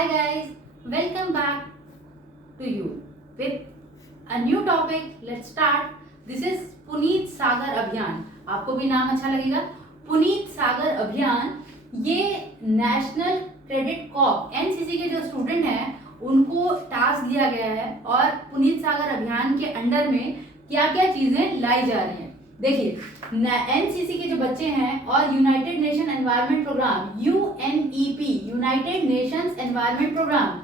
Hi guys, welcome back to you with a new topic. Let's start. This is Puneet Sagar अभियान. आपको भी नाम अच्छा लगेगा. पुनीत सागर अभियान ये नेशनल क्रेडिट कॉर्प एनसीसी के जो स्टूडेंट हैं उनको टास्क दिया गया है और पुनीत सागर अभियान के अंडर में क्या क्या चीजें लाई जा रही हैं. देखिए, एनसीसी के जो बच्चे हैं और United Nation Environment Programme UNEP United Nations Environment Programme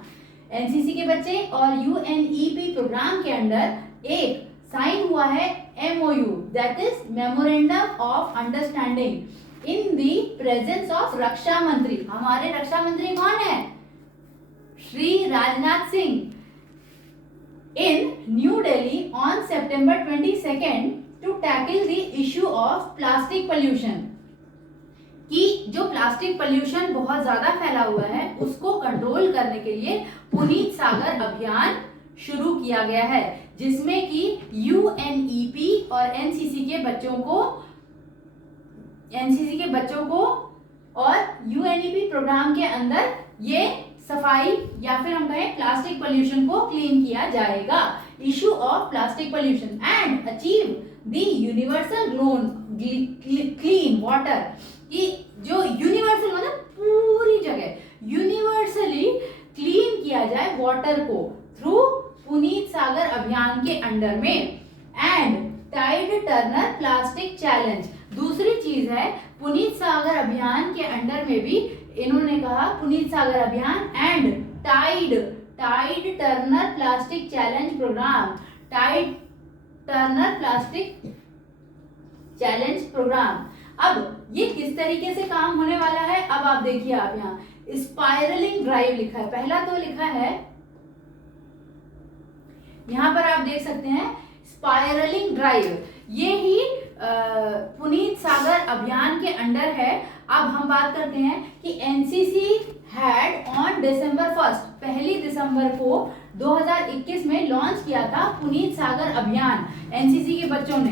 NCC के बच्चे और यूएनईपी प्रोग्राम के अंडर एक साइन हुआ है MOU, that is memorandum of understanding in the presence of रक्षा मंत्री. हमारे रक्षा मंत्री कौन है? Shri Rajnath Singh. In New Delhi on September 22nd to tackle the issue of plastic pollution. कि जो प्लास्टिक पोल्यूशन बहुत ज्यादा फैला हुआ है उसको कंट्रोल करने के लिए पुनीत सागर अभियान शुरू किया गया है, जिसमें कि यूएनईपी और एनसीसी के बच्चों को और यूएनईपी प्रोग्राम के अंदर ये सफाई या फिर हम कहें प्लास्टिक पोल्यूशन को क्लीन किया जाएगा. Issue of plastic pollution and achieve the universal clean water. कि जो यूनिवर्सल मतलब पूरी जगह यूनिवर्सली क्लीन किया जाए वाटर को थ्रू पुनीत सागर अभियान के अंडर में. And tide turner plastic challenge दूसरी चीज है. पुनीत सागर अभियान के अंडर में भी इन्होंने कहा पुनीत सागर अभियान and tide turner plastic challenge program. Tide turner plastic challenge program. अब ये किस तरीके से काम होने वाला है, अब आप देखिए. आप यहाँ स्पाइरलिंग ड्राइव लिखा है. पहला तो लिखा है यहां पर आप देख सकते हैं स्पाइरलिंग ड्राइव. ये ही पुनीत सागर अभियान के अंडर है. अब हम बात करते हैं कि NCC had on December 1st, 1 दिसंबर को 2021 में लॉन्च किया था पुनीत सागर अभियान एनसीसी के बच्चों ने.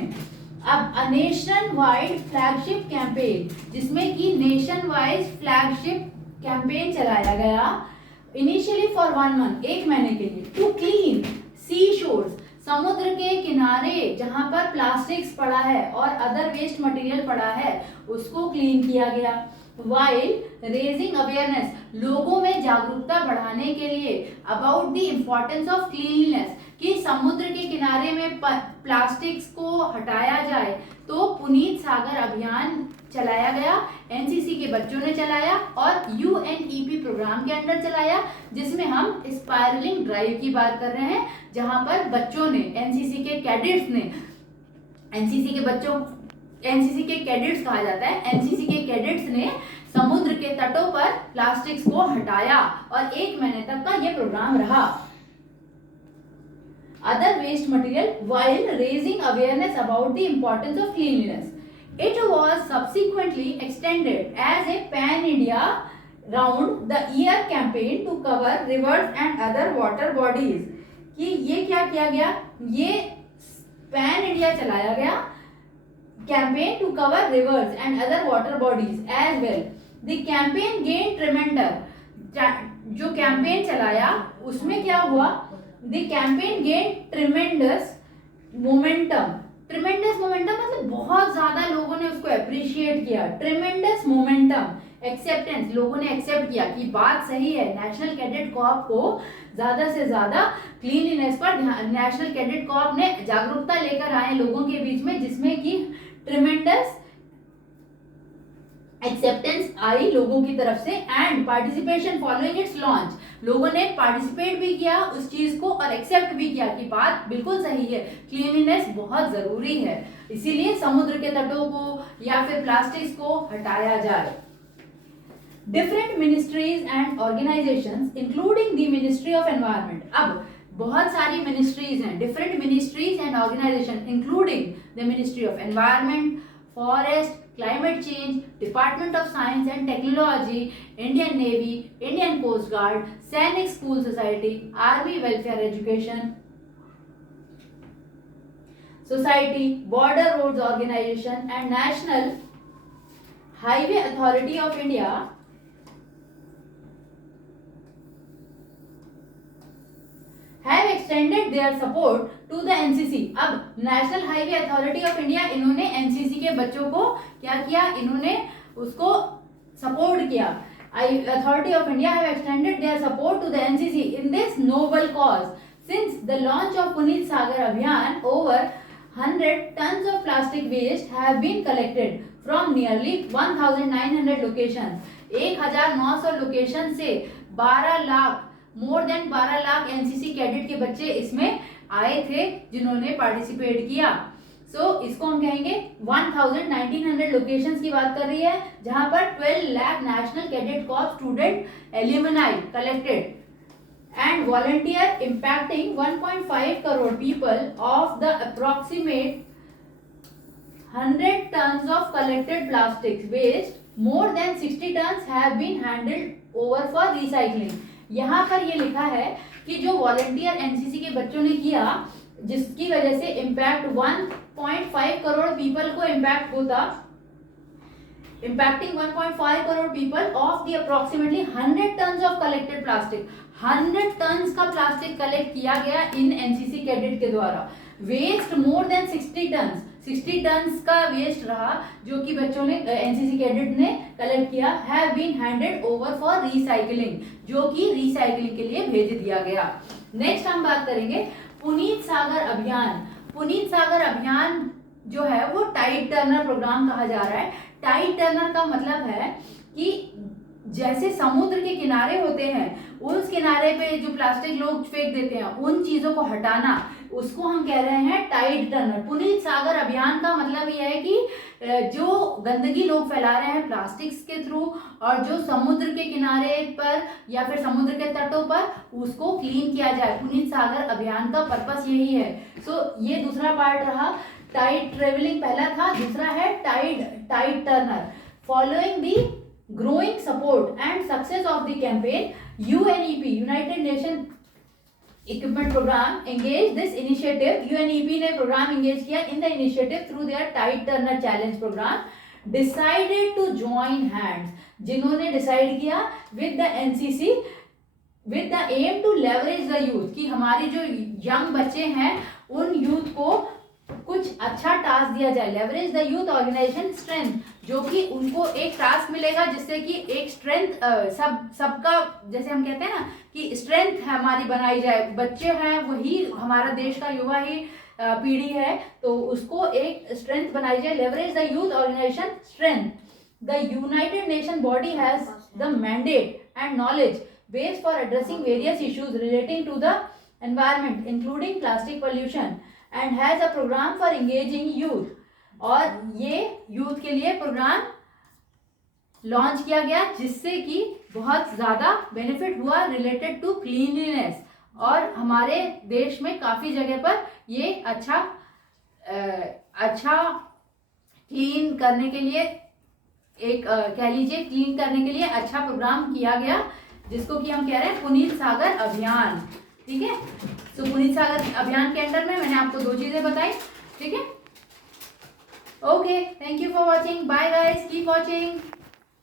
अब नेशन वाइड फ्लैगशिप कैंपेन, जिसमें कि नेशन वाइड फ्लैगशिप कैंपेन चलाया गया इनिशियली फॉर 1 month, 1 महीने के लिए, टू क्लीन सी शोर्स, समुद्र के किनारे जहां पर प्लास्टिक्स पड़ा है और अदर वेस्ट मटेरियल पड़ा है उसको क्लीन किया गया. वाइल रेजिंग अवेयरनेस, लोगों में जागरूकता बढ़ाने के लिए about the importance of cleanliness, कि समुद्र के किनारे में प्लास्टिक्स को हटाया जाए. तो पुनीत सागर अभियान चलाया गया, एनसीसी के बच्चों ने चलाया और यूएनईपी प्रोग्राम के अंदर चलाया, जिसमें हम स्पाइरलिंग ड्राइव की बात कर रहे हैं, जहां पर बच्चों ने एनसीसी के कैडेट्स कहा जाता है. एनसीसी के कैडेट्स ने समुद्र के तटों पर प्लास्टिक्स को हटाया और 1 महीने तक का यह प्रोग्राम रहा. Other waste material while raising awareness about the importance of cleanliness. It was subsequently extended as a pan-India round the year campaign to cover rivers and other water bodies. कि ये क्या किया गया, ये पैन इंडिया चलाया गया campaign to cover rivers and other water bodies as well. The campaign gained tremendous, जो campaign चलाया उसमें क्या हुआ, The campaign gained tremendous momentum. Tremendous momentum मतलब बहुत ज्यादा लोगों ने उसको अप्रिशिएट किया. Tremendous momentum, एक्सेप्टेंस, लोगों ने एक्सेप्ट किया कि बात सही है. नेशनल कैडेट कॉर्प को ज्यादा से ज्यादा क्लीनलीनेस पर नेशनल कैडेट कॉर्प ने जागरूकता लेकर आए लोगों के बीच में, जिसमें कि ट्रिमेंडस एक्सेप्टेंस आई लोगों की तरफ से. And participation following it's launch, लोगों ने पार्टिसिपेट भी किया उस चीज को और एक्सेप्ट भी किया कि बात बिल्कुल सही है, क्लीनलीनेस बहुत जरूरी है, इसीलिए समुद्र के तटों को या फिर प्लास्टिक्स को हटाया जाए. Different ministries and organisations including the ministry of environment. अब बहुत सारी मिनिस्ट्रीज हैं, different ministries and organisation including the ministry of environment, forest, climate change, Department of Science and Technology, Indian Navy, Indian Coast Guard, Sainik School Society, Army Welfare Education Society, Border Roads Organization and National Highway Authority of India extended their support to the NCC. अब national highway authority of India इन्होंने NCC के बच्चों को क्या किया, इन्होंने उसको support किया. Authority of India have extended their support to the NCC in this noble cause. Since the launch of Puneet Sagar Abhiyan, over 100 tons of plastic waste have been collected from nearly 1900 locations. 1900 location से 12 lakh, more than 12 lakh NCC cadet के बच्चे इसमें आए थे जिन्होंने participate किया. इसको हम कहेंगे 1900 लोकेशंस की बात कर रही है, जहां पर 12 lakh national cadet Corp student alumni collected and volunteer impacting 1.5 crore people of the approximate 100 tons of collected plastic waste. More than 60 tons have been handled over for recycling. यहाँ पर ये लिखा है कि जो वॉलंटियर एनसीसी के बच्चों ने किया, जिसकी वजह से इम्पैक्ट 1.5 करोड़ पीपल को इम्पैक्ट होता, impacting 1.5 crore people of the approximately 100 tons of collected plastic. 100 tons का प्लास्टिक कलेक्ट किया गया इन एनसीसी कैडेट के द्वारा. Waste more than 60 tons, 60 tons का वेस्ट रहा जो कि बच्चों ने एनसीसी कैडेट ने कलेक्ट किया. Have been handed over for recycling, जो कि रिसाइकलिंग के लिए भेज दिया गया. नेक्स्ट हम बात करेंगे पुनीत सागर अभियान. पुनीत सागर अभियान जो है वो टाइड टर्नर प्रोग्राम कहा जा रहा है. टाइड टर्नर का मतलब है कि जैसे समुद्र के किनारे होते हैं, उस किनारे पे जो प्लास्टिक लोग फेंक देते हैं, उन चीजों को हटाना, उसको हम कह रहे हैं टाइड टर्नर. पुनीत सागर अभियान का मतलब यह है कि जो गंदगी लोग फैला रहे हैं प्लास्टिक्स के थ्रू, और जो समुद्र के किनारे पर या फिर समुद्र के तटों पर, उसको क्लीन किया जाए. पुनीत सागर अभियान का पर्पस यही है. ये दूसरा पार्ट रहा. टाइड ट्रेवलिंग पहला था, दूसरा है tide turner. Following the growing support and success of the campaign, UNEP, United Nations Equipment Program, engaged this initiative. UNEP ने प्रोग्राम engage किया in the initiative through their Tide Turner Challenge program. Decided to join hands, जिन्होंने decide किया with the NCC with the aim to leverage the youth, कि हमारे जो young बच्चे हैं उन यूथ को कुछ अच्छा टास्क दिया जाए. Leverage the youth organisation strength, जो कि उनको एक टास्क मिलेगा जिससे कि एक स्ट्रेंथ सबका, जैसे हम कहते हैं ना कि स्ट्रेंथ हमारी बनाई जाए. बच्चे हैं वही हमारा देश का युवा ही पीढ़ी है, तो उसको एक स्ट्रेंथ बनाई जाए. Leverage the youth organisation strength. The united nation body has the mandate and knowledge base for addressing various issues relating to the environment including plastic pollution and has a program for engaging youth. और ये youth के लिए programme launch किया गया जिससे कि बहुत ज़्यादा बेनिफिट हुआ रिलेटेड टू क्लीनलीनेस. और हमारे देश में काफ़ी जगह पर ये अच्छा क्लीन करने के लिए, एक कह लीजिए क्लीन करने के लिए अच्छा प्रोग्राम किया गया, जिसको कि हम कह रहे हैं पुनीत सागर अभियान. ठीक है. पुनीत सागर अभियान के अंडर में मैंने आपको 2 चीज़ें बताई. ठीक है. Okay, thank you for watching. Bye guys, keep watching.